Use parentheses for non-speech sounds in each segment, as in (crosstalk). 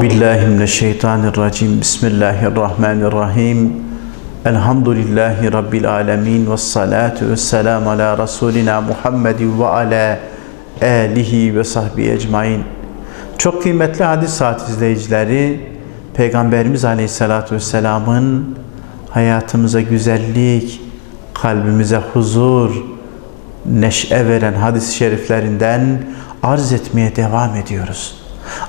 Billahi mineşşeytanirracim. Bismillahirrahmanirrahim. Elhamdülillahi rabbil alamin ve salatu vesselam ala rasulina Muhammed ve ala alihi ve sahbihi ecmaîn. Çok kıymetli hadis saat izleyicileri, Peygamberimiz Aleyhisselatü Vesselam'ın hayatımıza güzellik, kalbimize huzur, neşe veren hadis-i şeriflerinden arz etmeye devam ediyoruz.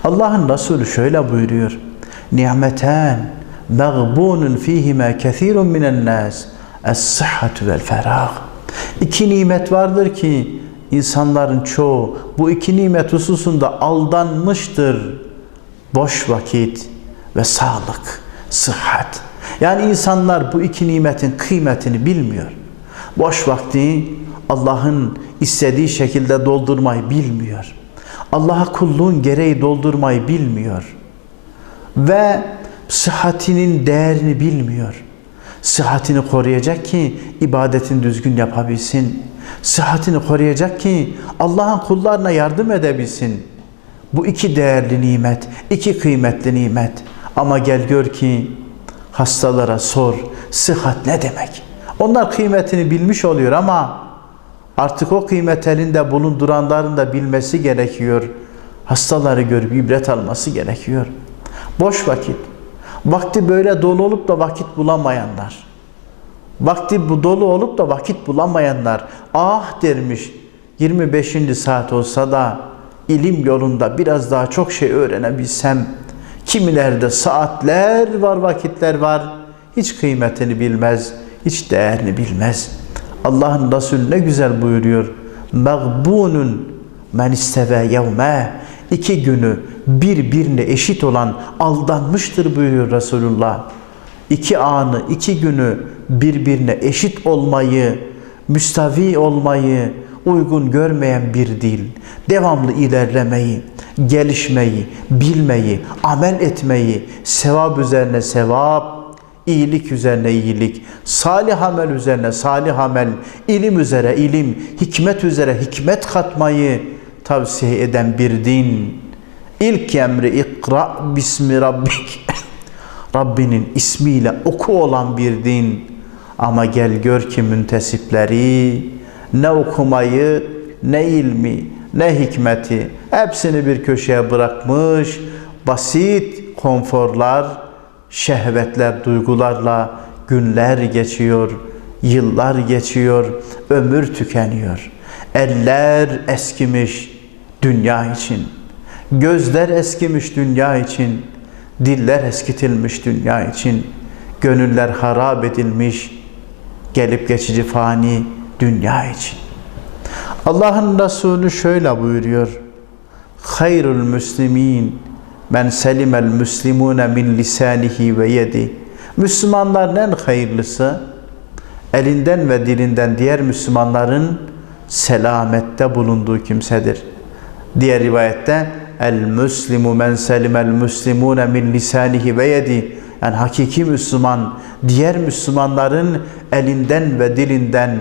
Allah'ın Resulü şöyle buyuruyor. Nimeten mağbunun fihime kethirun minen nas es-sıhhatu vel ferah. İki nimet vardır ki insanların çoğu bu iki nimet hususunda aldanmıştır. Boş vakit ve sağlık, sıhhat. Yani insanlar bu iki nimetin kıymetini bilmiyor. Boş vakti Allah'ın istediği şekilde doldurmayı bilmiyor. Allah'a kulluğun gereği doldurmayı bilmiyor. Ve sıhhatinin değerini bilmiyor. Sıhhatini koruyacak ki ibadetini düzgün yapabilsin. Sıhhatini koruyacak ki Allah'ın kullarına yardım edebilsin. Bu iki değerli nimet, iki kıymetli nimet. Ama gel gör ki hastalara sor, sıhhat ne demek? Onlar kıymetini bilmiş oluyor ama artık o kıymet elinde bulunduranların da bilmesi gerekiyor. Hastaları görüp ibret alması gerekiyor. Boş vakit. Vakti böyle dolu olup da vakit bulamayanlar. Vakti bu dolu olup da vakit bulamayanlar. Ah dermiş 25. saat olsa da ilim yolunda biraz daha çok şey öğrenebilsem. Kimilerde saatler var, vakitler var. Hiç kıymetini bilmez, hiç değerini bilmez. Allah'ın Resulü ne güzel buyuruyor. Mağbunun men isteve yevme. İki günü birbirine eşit olan aldanmıştır buyuruyor Resulullah. İki anı, iki günü birbirine eşit olmayı, müstavi olmayı uygun görmeyen bir dil, devamlı ilerlemeyi, gelişmeyi, bilmeyi, amel etmeyi, sevap üzerine sevap, iyilik üzerine iyilik, salih amel üzerine salih amel, ilim üzere ilim, hikmet üzere hikmet katmayı tavsiye eden bir din. İlk emri ikra bismi rabbik. (laughs) Rabbinin ismiyle oku olan bir din. Ama gel gör ki müntesipleri ne okumayı, ne ilmi, ne hikmeti hepsini bir köşeye bırakmış. Basit konforlar, şehvetler, duygularla günler geçiyor, yıllar geçiyor, ömür tükeniyor. Eller eskimiş dünya için. Gözler eskimiş dünya için. Diller eskitilmiş dünya için. Gönüller harap edilmiş gelip geçici fani dünya için. Allah'ın Resulü şöyle buyuruyor. Hayrul müslimin men selimel müslimune min lisanihi ve yedi. Müslümanların en hayırlısı elinden ve dilinden diğer Müslümanların selamette bulunduğu kimsedir. Diğer rivayette el müslimu men selimel müslimune min lisanihi ve yedi. Yani hakiki Müslüman diğer Müslümanların elinden ve dilinden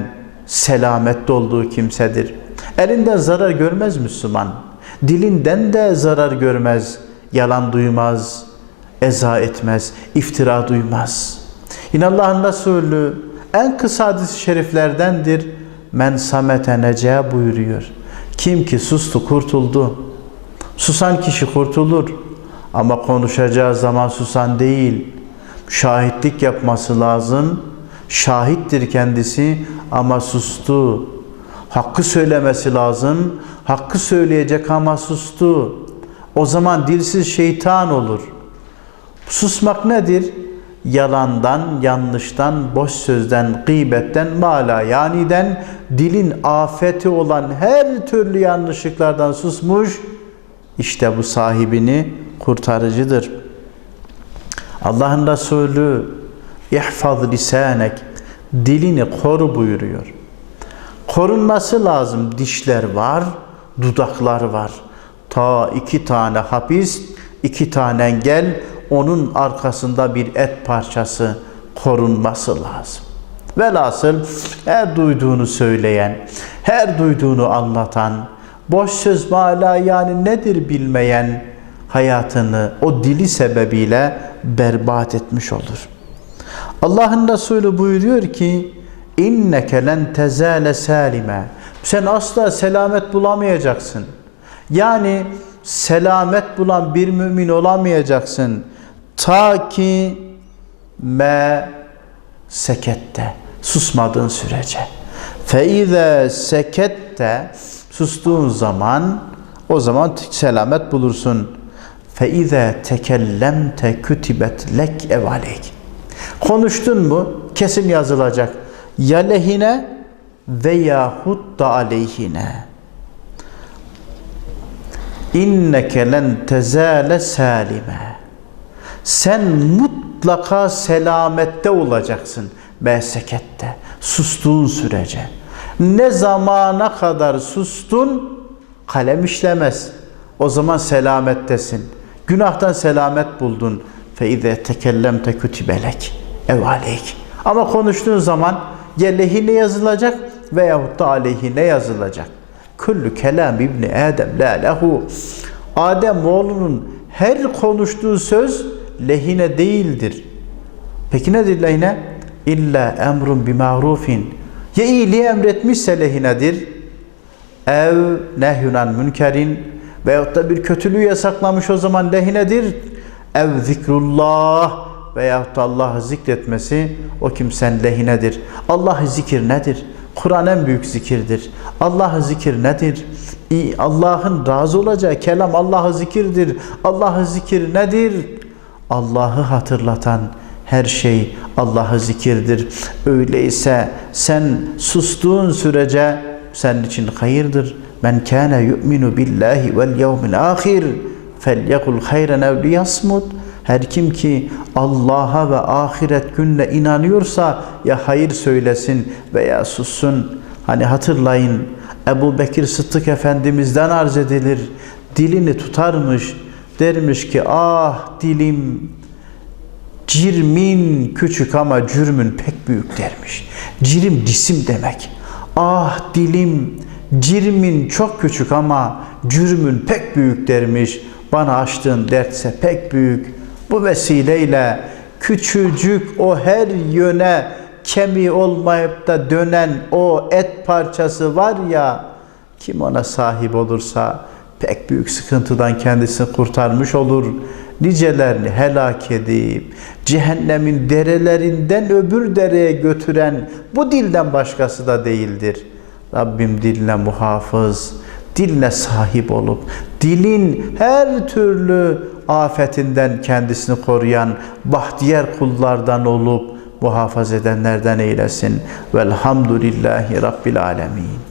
selamette olduğu kimsedir. Elinden zarar görmez Müslüman. Dilinden de zarar görmez. Yalan duymaz, eza etmez, iftira duymaz. Yine Allah'ın Resulü en kısa hadis-i şeriflerdendir. Men samete nece buyuruyor. Kim ki sustu kurtuldu. Susan kişi kurtulur. Ama konuşacağı zaman susan değil. Şahitlik yapması lazım. Şahittir kendisi ama sustu. Hakkı söylemesi lazım. Hakkı söyleyecek ama sustu. O zaman dilsiz şeytan olur. Susmak nedir? Yalandan, yanlıştan, boş sözden, gıybetten, mala yaniden, dilin afeti olan her türlü yanlışlıklardan susmuş. İşte bu sahibini kurtarıcıdır. Allah'ın Resulü ihfaz lisanek dilini koru buyuruyor. Korunması lazım. Dişler var, dudaklar var. Ta iki tane hapis, iki tane engel, onun arkasında bir et parçası korunması lazım. Velhasıl her duyduğunu söyleyen, her duyduğunu anlatan, boş söz mala yani nedir bilmeyen, hayatını o dili sebebiyle berbat etmiş olur. Allah'ın Resulü buyuruyor ki inneke len tezale salime. Sen asla selamet bulamayacaksın. Yani selamet bulan bir mümin olamayacaksın. Ta ki me sekette susmadığın sürece. Feize sekette sustuğun zaman o zaman selamet bulursun. Feize tekellemte kütibet lek evaleyk. Konuştun mu kesin yazılacak. Ya lehine veyahut da aleyhine. İnneke len tezale salime. Sen mutlaka selamette olacaksın. Besekette. Sustuğun sürece. Ne zamana kadar sustun kalem işlemez. O zaman selamettesin. Günahtan selamet buldun. Feize tekellemte kütibelek ev aleyk. Ama konuştuğun zaman ya lehine yazılacak veyahut da aleyhine yazılacak. Kullu kelam İbni Adem la lehu. Adem oğlunun her konuştuğu söz lehine değildir. Peki nedir lehine? İlla emrun bi ma'rufin. Ya iyiliği emretmişse lehinedir. Ev nehyunan münkerin veyahut da bir kötülüğü yasaklamış o zaman lehinedir. Ev zikrullah veyahut da Allah'ı zikretmesi o kimsenin lehinedir. Allah'ı zikir nedir? Kur'an en büyük zikirdir. Allah'ı zikir nedir? Allah'ın razı olacağı kelam Allah'ı zikirdir. Allah'ı zikir nedir? Allah'ı hatırlatan her şey Allah'ı zikirdir. Öyleyse sen sustuğun sürece senin için hayırdır. Men kana yu'minu billahi vel yevmil ahir felyekul hayran ev liyasmut. Her kim ki Allah'a ve ahiret gününe inanıyorsa ya hayır söylesin veya sussun. Hani hatırlayın Ebu Bekir Sıddık Efendimiz'den arz edilir. Dilini tutarmış. Dermiş ki ah dilim cirmin küçük ama cürmün pek büyük dermiş. Cirim cisim demek. Ah dilim cirmin çok küçük ama cürmün pek büyük dermiş. Bana açtığın dertse pek büyük. Bu vesileyle küçücük o her yöne kemiği olmayıp da dönen o et parçası var ya kim ona sahip olursa pek büyük sıkıntıdan kendisini kurtarmış olur. Nicelerini helak edip cehennemin derelerinden öbür dereye götüren bu dilden başkası da değildir. Rabbim diline muhafız, diline sahip olup dilin her türlü afetinden kendisini koruyan bahtiyar kullardan olup muhafaza edenlerden eylesin. Velhamdülillahi Rabbil Alemin.